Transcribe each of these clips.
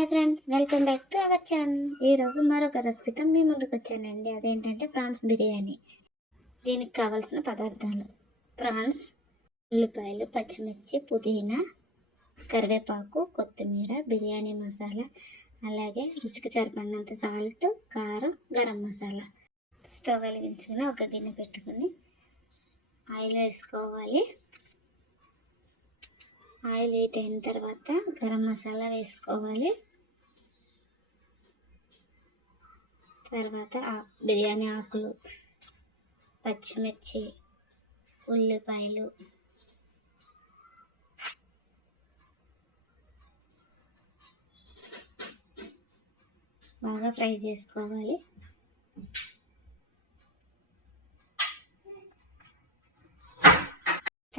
Hi friends, welcome back to our channel. ఈరోజు మరొక రెసిపీతో మీ ముందుకు వచ్చానండి. అదేంటంటే ప్రాన్స్ బిర్యానీ. దీనికి కావాల్సిన పదార్థాలు: ప్రాన్స్, ఉల్లిపాయలు, పచ్చిమిర్చి, పుదీనా, కరివేపాకు, కొత్తిమీర, బిర్యానీ మసాలా, అలాగే రుచికి సరిపడినంత సాల్ట్, కారం, గరం మసాలా. స్టవ్ వెలిగించుకుని ఒక గిన్నె పెట్టుకుని ఆయిల్ వేసుకోవాలి. ఆయిల్ హీట్ అయిన తర్వాత గరం మసాలా వేసుకోవాలి. తర్వాత బిర్యానీ ఆకులు, పచ్చిమిర్చి, ఉల్లిపాయలు, బాగా ఫ్రై చేసుకోవాలి.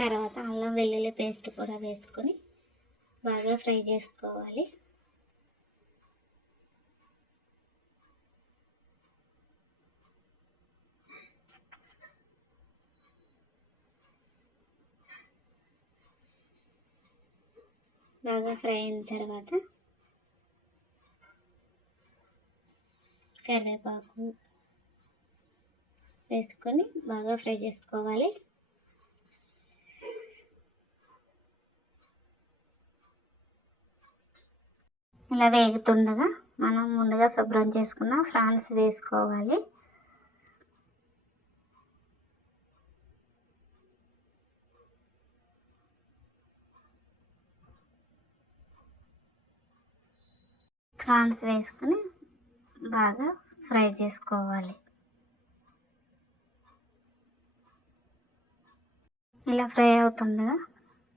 తర్వాత అల్లం వెల్లుల్లి పేస్ట్ కూడా వేసుకొని బాగా ఫ్రై చేసుకోవాలి. బాగా ఫ్రై అయిన తర్వాత కరివేపాకు వేసుకొని బాగా ఫ్రై చేసుకోవాలి. ఇలా వేగుతుండగా మనం ముందుగా శుభ్రం చేసుకున్న ప్రాన్స్ వేసుకోవాలి. ప్రాన్స్ వేసుకుని బాగా ఫ్రై చేసుకోవాలి. ఇలా ఫ్రై అవుతుండగా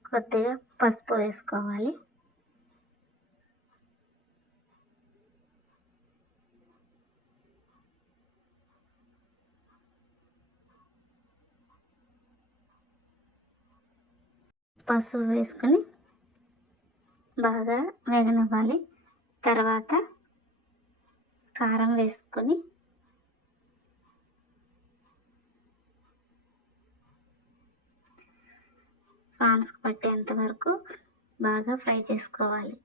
కొద్దిగా పసుపు వేసుకోవాలి. పసుపు వేసుకొని బాగా వేగనివ్వాలి. తర్వాత కారం వేసుకొని ప్రాన్స్కి పట్టేంత వరకు బాగా ఫ్రై చేసుకోవాలి.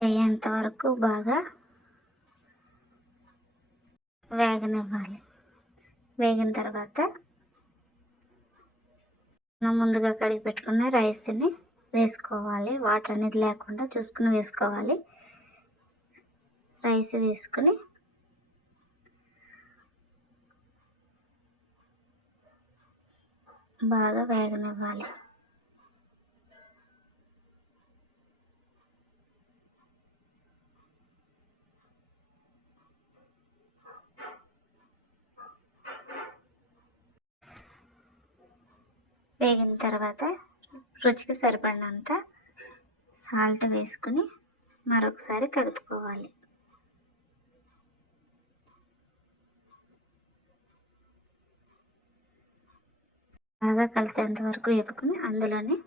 అయ్యేంత వరకు బాగా వేగనివ్వాలి. వేగిన తర్వాత మనం ముందుగా కడిగి పెట్టుకున్న రైస్ని వేసుకోవాలి. వాటర్ అనేది లేకుండా చూసుకుని వేసుకోవాలి. రైస్ వేసుకుని బాగా వేగనివ్వాలి. వేగిన తర్వాత రుచికి సరిపడినంత సాల్ట్ వేసుకుని మరొకసారి కలుపుకోవాలి. బాగా కలిసేంత వరకు వేపుకుని అందులోనే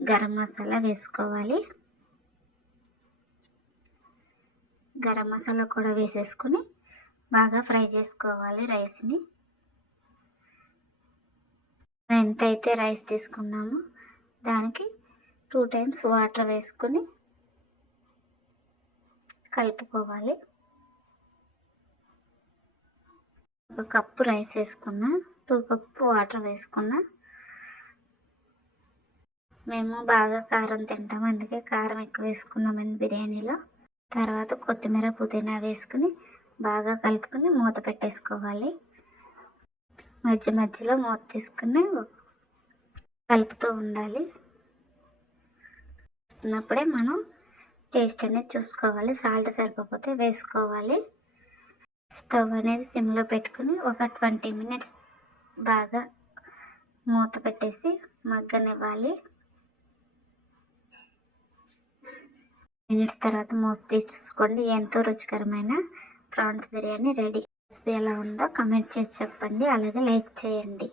గరం మసాలా వేసుకోవాలి. గరం మసాలా కూడా వేసేసుకుని బాగా ఫ్రై చేసుకోవాలి రైస్ని. ఎంతైతే రైస్ తీసుకున్నామో దానికి 2 times వాటర్ వేసుకొని కలుపుకోవాలి. 1 కప్పు రైస్ వేసుకున్నా, 2 కప్పు వాటర్ వేసుకున్నా. మేము బాగా కారం తింటాము, అందుకే కారం ఎక్కువ వేసుకున్నామండి బిర్యానీలో. తర్వాత కొత్తిమీర, పుదీనా వేసుకుని బాగా కలుపుకొని మూత పెట్టేసుకోవాలి. మధ్య మధ్యలో మూత తీసుకుని కలుపుతూ ఉండాలి. ఉన్నప్పుడే మనం టేస్ట్ అనేది చూసుకోవాలి. సాల్ట్ సరిపోతే వేసుకోవాలి. స్టవ్ అనేది సిమ్లో పెట్టుకుని ఒక 20 minutes బాగా మూత పెట్టేసి మగ్గనివ్వాలి. మినిట్స్ తర్వాత మూత తీసి చూసుకోండి. ఎంతో రుచికరమైన ప్రాన్స్ బిర్యానీ రెడీ. రెసిపీ ఎలా ఉందో కమెంట్ చేసి చెప్పండి. అలాగే లైక్ చేయండి.